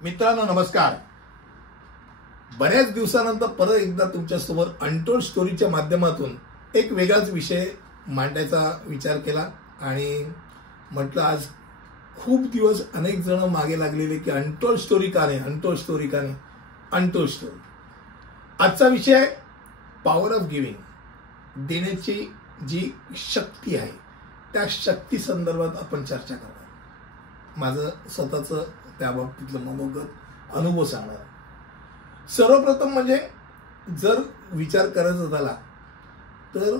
मित्रांनो नमस्कार. बऱ्याच दिवसानंतर परत एकदा तुमच्यासमोर अनटोल्ड स्टोरीच्या माध्यमातून एक वेगळाच विषय मांडायचा विचार केला आणि म्हटलं आज खूप दिवस अनेक जण मागे लागलेले की अनटोल्ड स्टोरी का नाही, अनटोल्ड स्टोरी का नाही, अनटोल्ड स्टोरी. आजचा विषय आहे पॉवर ऑफ गिव्हिंग. देण्याची जी शक्ती आहे त्या शक्ती संदर्भात आपण चर्चा करणार. माझं स्वतःचं त्या बाबतीतलं मनोगत अनुभव सांगणार. सर्वप्रथम म्हणजे जर विचार करायचा झाला तर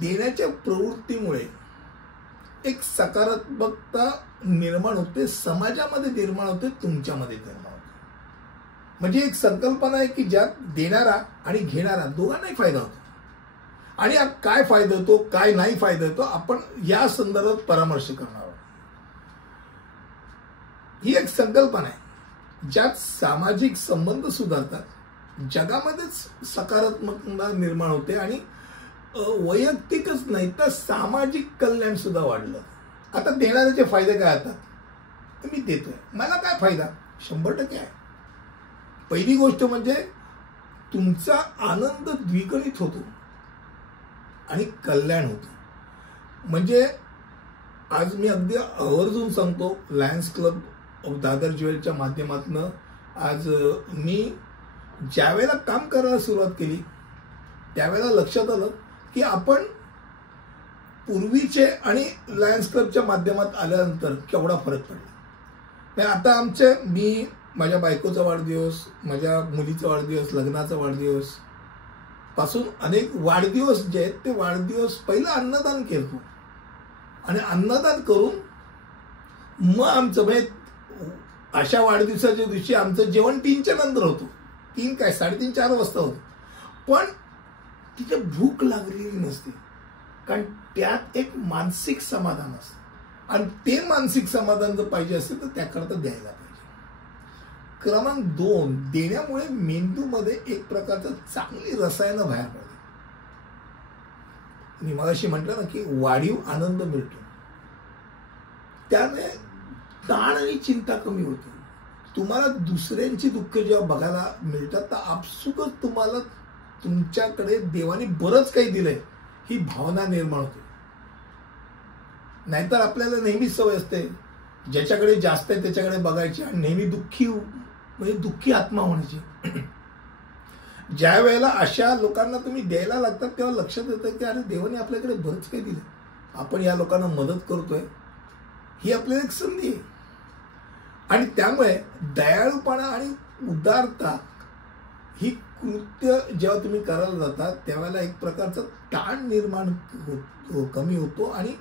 देण्याच्या प्रवृत्तीमुळे एक सकारात्मकता निर्माण होते, समाजामध्ये निर्माण होते, तुमच्यामध्ये निर्माण होते. म्हणजे एक संकल्पना आहे की ज्यात देणारा आणि घेणारा दोघांनाही फायदा होतो. आणि काय फायदा होतो काय नाही फायदा होतो आपण या संदर्भात परामर्श करणार आहोत. ही एक संकल्पना आहे ज्यात सामाजिक संबंध सुधारतात, जगामध्येच सकारात्मकता निर्माण होते आणि वैयक्तिकच नाही तर सामाजिक कल्याण सुद्धा वाढलं. आता देणाऱ्याचे फायदे काय येतात तर मी देतोय, मला काय फायदा 100% आहे. पहिली गोष्ट म्हणजे तुमचा आनंद द्विगुणित होतो आणि कल्याण होतं. म्हणजे आज मी अगदी आवर्जून सांगतो, लायन्स क्लब ऑफ दादर ज्वेलच्या माध्यमातून आज मी ज्यावेळेला काम करायला सुरुवात केली त्यावेळेला लक्षात आलं की आपण पूर्वीचे आणि लायन्स क्लबच्या माध्यमात आल्यानंतर केवढा फरक पडला. आता मी माझ्या बायकोचा वाढदिवस, माझ्या मुलीचा वाढदिवस, लग्नाचा वाढदिवस पासून अनेक वाढदिवस जे आहेत ते वाढदिवस पहिलं अन्नदान केलं आणि अन्नदान करून मग आमचं म्हणजे अशा वाढदिवसाच्या दिवशी आमचं जेवण 3च्या नंतर होतं. 3 काय 3:30-4 वाजता होतं. पण तिथे भूक लागलेली नसते कारण त्यात एक मानसिक समाधान असतं आणि ते मानसिक समाधान जर पाहिजे असेल तर त्याकरता द्यायला पाहिजे. क्रमांक 2, देण्यामुळे मेंदूमध्ये एक प्रकारचं चांगली रसायनं बाहेर पडते. मी मगाशी म्हटलं ना की वाढीव आनंद मिळतो, त्याने ताण आणि चिंता कमी होते. तुम्हाला दुसऱ्यांची दुःख जेव्हा बघायला मिळतात तर आपसुकच तुम्हाला तुमच्याकडे देवाने बरंच काही दिलंय ही भावना निर्माण होते. नाहीतर आपल्याला नेहमी सवय असते ज्याच्याकडे जास्त आहे त्याच्याकडे बघायची आणि नेहमी दुःखी आत्मा होण्याची. ज्या वेळेला अशा लोकांना तुम्ही द्यायला लागतात तेव्हा लक्षात येतं की अरे देवाने आपल्याकडे बरंच काही दिलं, आपण या लोकांना मदत करतोय, ही आपल्याला एक संधी आहे. आणि त्यामुळे दयाळूपणा आणि उदारता ही कृत्य जेव्हा तुम्ही करायला जाता त्यावेळेला एक प्रकारचा ताण निर्माण कमी होतो आणि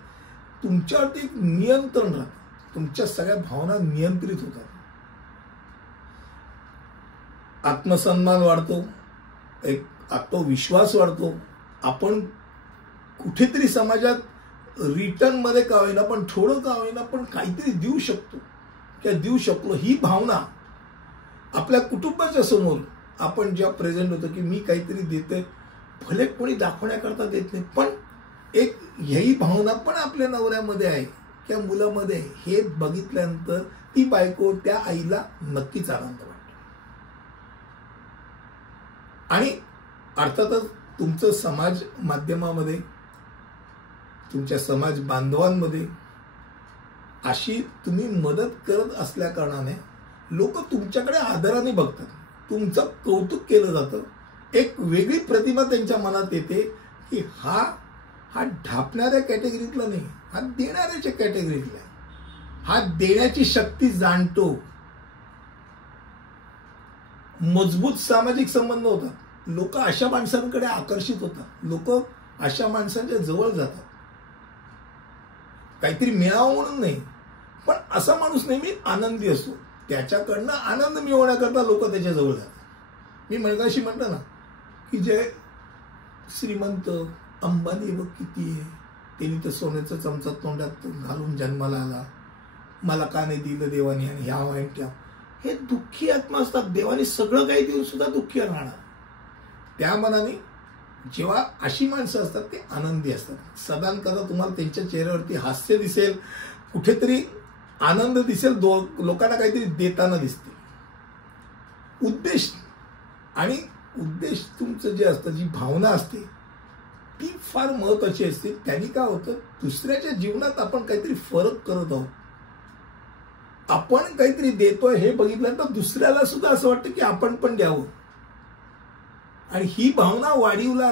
तुमच्यावरती एक नियंत्रण राहतं, तुमच्या सगळ्या भावना नियंत्रित होतात. आत्मसन्मान वाढतो, एक आत्मविश्वास वाढतो. आपण कुठेतरी समाजात रिटर्न मध्ये का होईना पण थोडं का होईना पण काहीतरी देऊ शकतो किंवा देऊ शकलो ही भावना आपल्या कुटुंबाच्या समोर आपण जेव्हा प्रेझेंट होतो की मी काहीतरी देतोय, भले कोणी दाखवण्याकरता देत नाही पण एक ही भावना पण आपल्या नवऱ्यामध्ये आहे किंवा मुलामध्ये आहे हे बघितल्यानंतर ती बायको त्या आईला नक्कीच आनंद वाटतो. आणि अर्थातच तुमचं समाज माध्यमामध्ये, तुमच्या समाज बांधवांमध्ये अशी तुम्ही मदत करत असल्या कारणाने लोक तुमच्याकडे आदराने बघतात, तुमचं कौतुक केलं जातं. एक वेगळी प्रतिमा त्यांच्या मनात येते की हा ढापणाऱ्या कॅटेगरीतला नाही, हा देणाऱ्याच्या कॅटेगरीतला आहे, हा देण्याची शक्ती जाणतो. मजबूत सामाजिक संबंध होतात, लोक अशा माणसांकडे आकर्षित होतात, लोक अशा माणसांच्या जवळ जातात. काहीतरी मिळावं म्हणून नाही पण असा माणूस नेहमी आनंदी असतो, त्याच्याकडनं आनंद मिळवण्याकरता लोक त्याच्या जवळ जातात. मी मगाशी म्हणतो ना की जे श्रीमंत अंबानी बघ किती आहे, त्यांनी तर सोन्याचा चमचा तोंडात घालून जन्माला आला, मला का नाही दिलं देवाने आणि ह्या वाईट त्या, हे दुःखी आत्मा असतात. देवाने सगळं काही देऊन सुद्धा दुःखी राहणार. त्या मनाने जेव्हा अशी माणसं असतात ते आनंदी असतात. सदानकदा तुम्हाला त्यांच्या चेहऱ्यावरती हास्य दिसेल, कुठेतरी आनंद दिसेल, लोकांना काहीतरी देताना दिसते. उद्देश आणि उद्देश तुमचं जे असतं, जी भावना असते ती फार महत्वाची असते. त्यांनी काय होतं, दुसऱ्याच्या जीवनात आपण काहीतरी फरक करत आहोत, आपण काहीतरी देतोय हे बघितल्यानंतर दुसऱ्याला सुद्धा असं वाटतं की आपण पण द्यावं. आणि ही भावना वाढीवला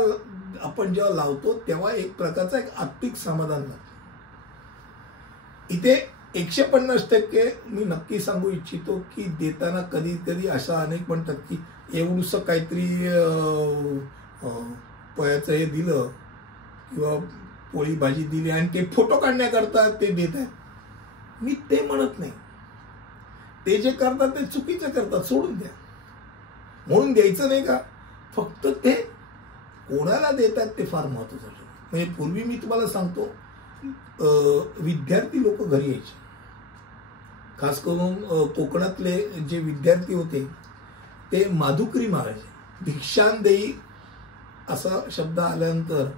आपण जेव्हा लावतो तेव्हा एक प्रकारचा एक आत्मिक समाधान लागतं. इथे 150% मी नक्की सांगू इच्छितो की देताना कधी कधी असं अनेक म्हणतात की एवढंसं काहीतरी पोह्याचं हे दिलं किंवा पोळी भाजी दिली आणि ते फोटो काढण्याकरता ते देत आहेत. मी ते म्हणत नाही. ते जे करतात ते चुकीचं करतात, सोडून द्या. म्हणून द्यायचं नाही का, फक्त ते कोणाला देतात ते फार महत्वाचं. म्हणजे पूर्वी मी तुम्हाला सांगतो, विद्यार्थी लोक घरी यायचे, खास करून कोकणातले जे विद्यार्थी होते ते माधुकरी मागायचे. भिक्षांदेई असा शब्द आल्यानंतर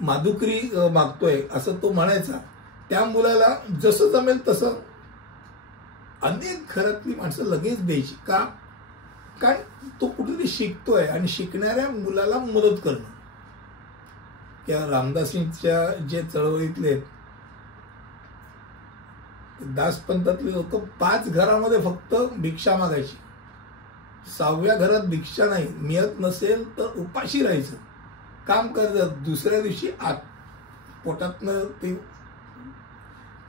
माधुकरी मागतोय असं तो म्हणायचा. त्या मुलाला जसं जमेल तसं अनेक घरातली माणसं लगेच द्यायची. का? कारण तो कुठेतरी शिकतोय आणि शिकणाऱ्या मुलाला मदत करणं. त्या रामदासींच्या जे चळवळीतले दासपंथातले लोक 5 घरामध्ये फक्त भिक्षा मागायची. 6व्या घरात भिक्षा नाही, मिळत नसेल तर उपाशी राहायचं, काम करायचं. दुसऱ्या दिवशी पोटातनं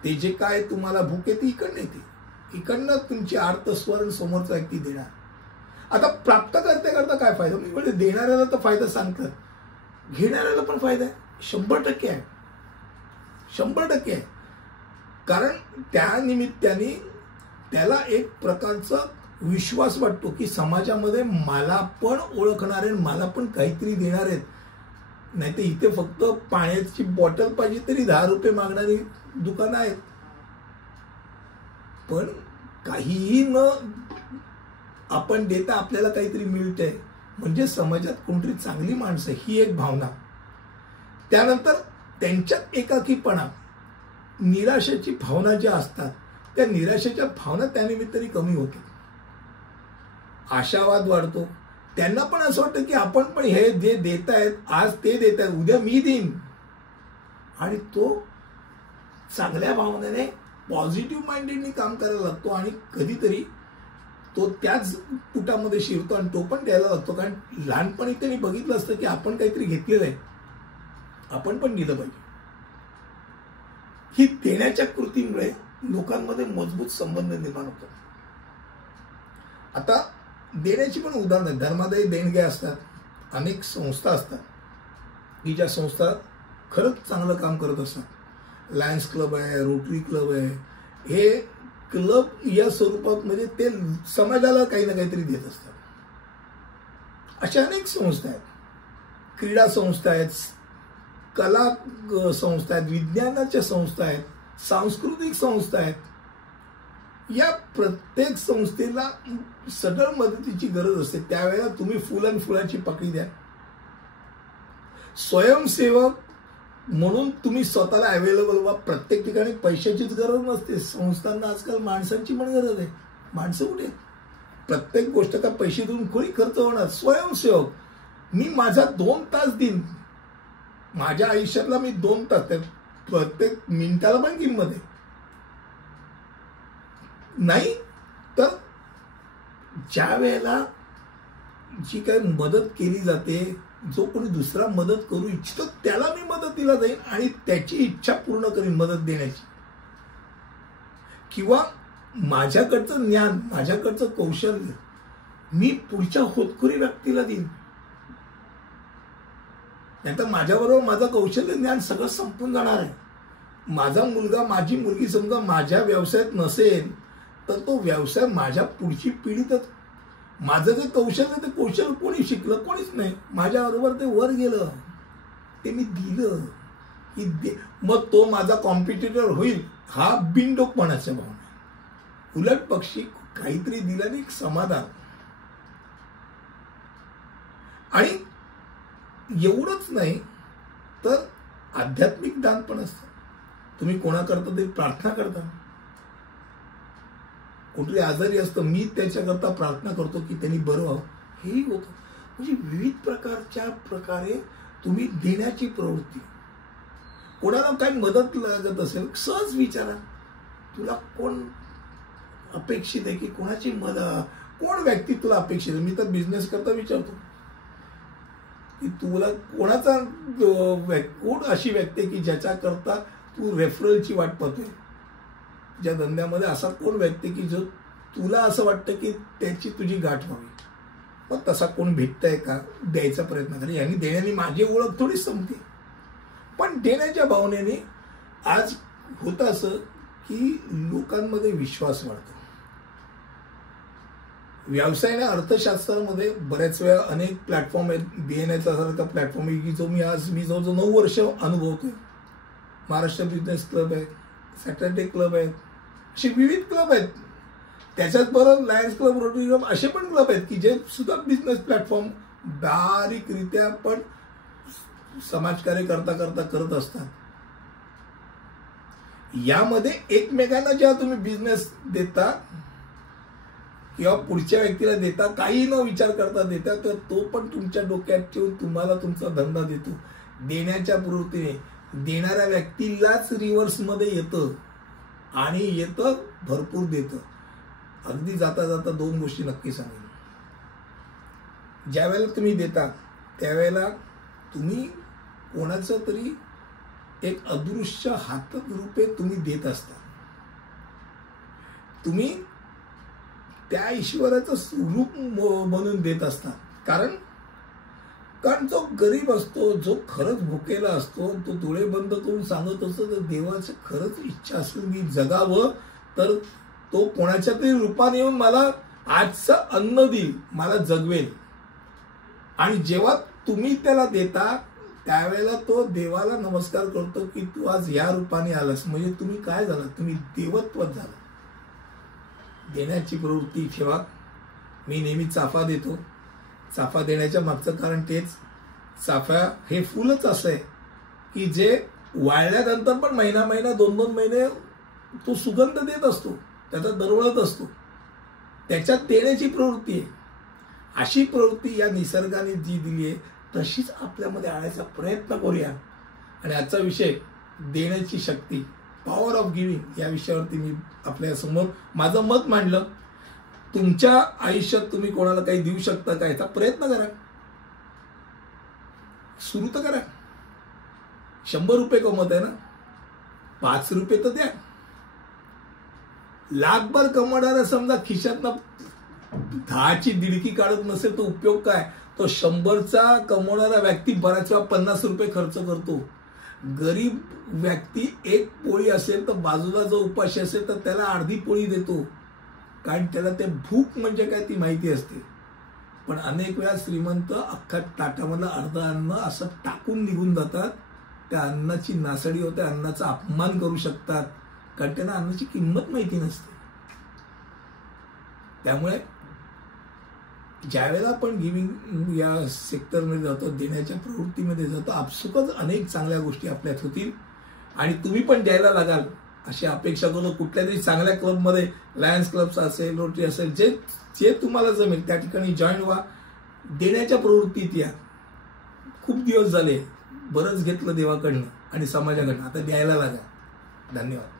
ते जे काय तुम्हाला भूक येते इकडनं येते, इकडनं तुमची आर्तस्वरण समोरचा व्यक्ती देणार. आता प्राप्त करता काय फायदा? मी म्हणजे देणाऱ्याला तर फायदा सांगतात, घेणाऱ्याला पण फायदा आहे. 100% आहे, 100% आहे. कारण त्या निमित्ताने त्याला एक प्रकारचा विश्वास वाटतो की समाजामध्ये मला पण ओळखणारे, मला पण काहीतरी देणार आहेत. नाही तर इथे फक्त पाण्याची बॉटल पाहिजे तरी 10 रुपये मागणारी दुकानं आहेत. पण काहीही न आपण देता आपल्याला काहीतरी मिळतंय म्हणजे समाजात कोणतरी चांगली माणसं, ही एक भावना. त्यानंतर त्यांच्यात एकाकीपणा, निराशेची भावना ज्या असतात त्या निराशेच्या भावना त्यानिमित्ताने कमी होतात. आशावाद वाढतो. त्यांना पण असं वाटतं की आपण पण हे जे देत आहेत, आज ते देत आहेत, उद्या मी देईन. आणि तो चांगल्या भावनेने पॉझिटिव्ह माइंडेडनी काम करायला लागतो आणि कधीतरी तो त्याच पुटामध्ये शिरतो आणि तो पण द्यायला लागतो. कारण लहानपणी त्यांनी बघितलं असतं की आपण काहीतरी घेतलेलं आहे, आपण पण दिलं पाहिजे. ही देण्याच्या कृतीमुळे लोकांमध्ये मजबूत संबंध निर्माण होतात. आता देण्याची पण उदाहरणं आहेत. धर्मादायी देणग्या असतात, अनेक संस्था असतात की ज्या संस्था खरंच चांगलं काम करत असतात. लायन्स क्लब आहे, रोटरी क्लब आहे. हे क्लब या स्वरूपात म्हणजे ते समाजाला काही ना काहीतरी देत असतात. अशा अनेक संस्था आहेत. क्रीडा संस्था आहेत, कला संस्था आहेत, विज्ञानाच्या संस्था आहेत, सांस्कृतिक संस्था आहेत. या प्रत्येक संस्थेला सदर मदतीची गरज असते. त्यावेळेला तुम्ही फुल आणि फुलाची पाकळी द्या. स्वयंसेवक म्हणून तुम्ही स्वतःला अवेलेबल व्हा. प्रत्येक ठिकाणी पैशाचीच गरज नसते. संस्थांना आजकाल माणसांची पण गरज आहे. माणसं कुठे? प्रत्येक गोष्ट का पैसे देऊन कोणी खर्च होणार? स्वयंसेवक. मी माझा 2 तास देईन. माझ्या आयुष्यातला मी 2 तास, प्रत्येक मिनिटाला पण किंमत आहे. नाही तर ज्या वेळेला जी काही मदत केली जाते, जो कोणी दुसरा मदत करू इच्छितो त्याला मी मदतीला जाईन आणि त्याची इच्छा पूर्ण करीन मदत देण्याची. किंवा माझ्याकडचं ज्ञान, माझ्याकडचं कौशल्य मी पुढच्या होतकरी व्यक्तीला देईन. नाहीतर माझ्याबरोबर माझं कौशल्य ज्ञान सगळं संपून जाणार आहे. माझा मुलगा, माझी मुलगी समजा माझ्या व्यवसायात नसेल तर तो व्यवसाय माझ्या पुढची पिढी, तर माझं जे कौशल्य ते कौशल्य कोणी शिकलं? कोणीच नाही. माझ्याबरोबर ते वर गेलं, ते मी दिलं. मग तो माझा कॉम्पिटिटर होईल हा बिनडोकपणाचा भावना. उलट पक्षी काहीतरी दिल्याने एक समाधान. आणि एवढंच नाही तर आध्यात्मिक दान पण असतं. तुम्ही कोणाकरता तरी प्रार्थना करता, कुठली आजारी असतं, मी त्याच्याकरता प्रार्थना करतो की त्यांनी बरं व्हावं, हेही होतं. म्हणजे विविध प्रकारच्या प्रकारे तुम्ही देण्याची प्रवृत्ती. कोणाला काही मदत लागत असेल सहज विचारा, तुला कोण अपेक्षित आहे, की कोणाची मदत, कोण व्यक्ती तुला अपेक्षित आहे. मी तर बिझनेस करता विचारतो की तुला कोणाचा कोण अशी व्यक्ती की ज्याच्याकरता तू रेफरलची वाट पाहतोय. तुझ्या धंद्यामध्ये असा कोण व्यक्ती की जो तुला असं वाटतं की त्याची तुझी गाठ व्हावी. मग तसा कोण भेटतंय का, द्यायचा प्रयत्न करा. यांनी देण्याने माझी ओळख थोडीच संपते. पण देण्याच्या भावनेने आज होतं असं की लोकांमध्ये विश्वास वाढतो. व्यवसाय आणि अर्थशास्त्रामध्ये बऱ्याच वेळा अनेक प्लॅटफॉर्म आहेत. BNIचा सारखा प्लॅटफॉर्म आहे की जो मी जवळजवळ 9 वर्ष अनुभवतोय. महाराष्ट्र बिझनेस क्लब आहे, सॅटर्डे क्लब आहेत, असे विविध क्लब आहेत. त्याच्याच बरोबर लायन्स क्लब, रोटरी क्लब असे पण क्लब आहेत की जे सुद्धा बिझनेस प्लॅटफॉर्म बारीकरित्या पण समाजकार्य करता करता करत असतात. यामध्ये एकमेकांना जेव्हा तुम्ही बिझनेस देता किंवा पुढच्या व्यक्तीला देता, काही न विचार करता देता, तर तो पण तुमच्या डोक्यात ठेवून तुम्हाला तुमचा धंदा देतो. देण्याच्या प्रवृत्तीने देणाऱ्या व्यक्तीलाच रिव्हर्समध्ये येतं आणि येतं भरपूर देतं. अगदी जाता जाता 2 गोष्टी नक्की सांगेन. ज्या वेळेला तुम्ही देता त्यावेळेला तुम्ही कोणाचं तरी एक अदृश्य हातात रूपे तुम्ही देत असता. तुम्ही त्या ईश्वराचं स्वरूप म्हणून देत असता. कारण जो गरीब असतो, जो खरंच भुकेला असतो, तो डोळे बंद करून सांगत असतो तर देवाचं खरंच इच्छा असेल मी जगावं तर तो कोणाच्या तरी रूपाने येऊन मला आजचं अन्न देईल, मला जगवेल. आणि जेव्हा तुम्ही त्याला देता त्यावेळेला तो देवाला नमस्कार करतो की तू आज या रूपाने आलास. म्हणजे तुम्ही काय झाला, तुम्ही देवत्वच झाला. देण्याची प्रवृत्ती ठेवा. मी नेहमी चाफा देतो. चाफा देण्याच्या मागचं कारण तेच, चाफा हे फुलच असं आहे की जे वाळल्यानंतर पण महिना 2-2 महिने तो सुगंध देत असतो, त्याचा दरवळत असतो. त्याच्यात देण्याची प्रवृत्ती आहे. अशी प्रवृत्ती या निसर्गाने जी दिली आहे तशीच आपल्यामध्ये आणायचा प्रयत्न करूया. आणि आजचा विषय देण्याची शक्ती, पॉवर ऑफ गिव्हिंग, या विषयावरती मी आपल्यासमोर माझं मत मांडलं. तुमच्या आयुष्यात तुम्ही कोणाला काही देऊ शकता का याचा प्रयत्न करा. सुरू तर करा. 100 रुपये कमवत आहे ना, 5 रुपये तर द्या. लाखभर कमवणारा समजा खिशातनं 10ची दिडकी काढत नसेल तर उपयोग काय. तो 100चा कमवणारा व्यक्ती बऱ्याच वेळा 50 रुपये खर्च करतो. गरीब व्यक्ती एक पोळी असेल तर बाजूला जो उपाशी असेल तर त्याला अर्धी पोळी देतो, कारण त्याला ते भूक म्हणजे काय ती माहिती असते. पण अनेक वेळा श्रीमंत अख्खा ताटामधलं अर्ध अन्न असं टाकून निघून जातात. त्या अन्नाची नासडी होते, अन्नाचा अपमान करू शकतात, कारण त्यांना अन्नाची किंमत माहिती नसते. त्यामुळे ज्यावेळेला आपण गिव्हिंग या सेक्टरमध्ये जातो, देण्याच्या प्रवृत्तीमध्ये जातो, आपसुकच अनेक चांगल्या गोष्टी आपल्यात होतील आणि तुम्ही पण द्यायला लागाल अशी अपेक्षा करतो. कुठल्या तरी चांगल्या क्लबमध्ये, लायन्स क्लब असेल, रोटरी असेल, जे जे तुम्हाला जमेल त्या ठिकाणी जॉईन व्हा. देण्याच्या प्रवृत्तीत या. खूप दिवस झाले, बरंच घेतलं देवाकडनं आणि समाजाकडनं, आता द्यायला लागा. धन्यवाद.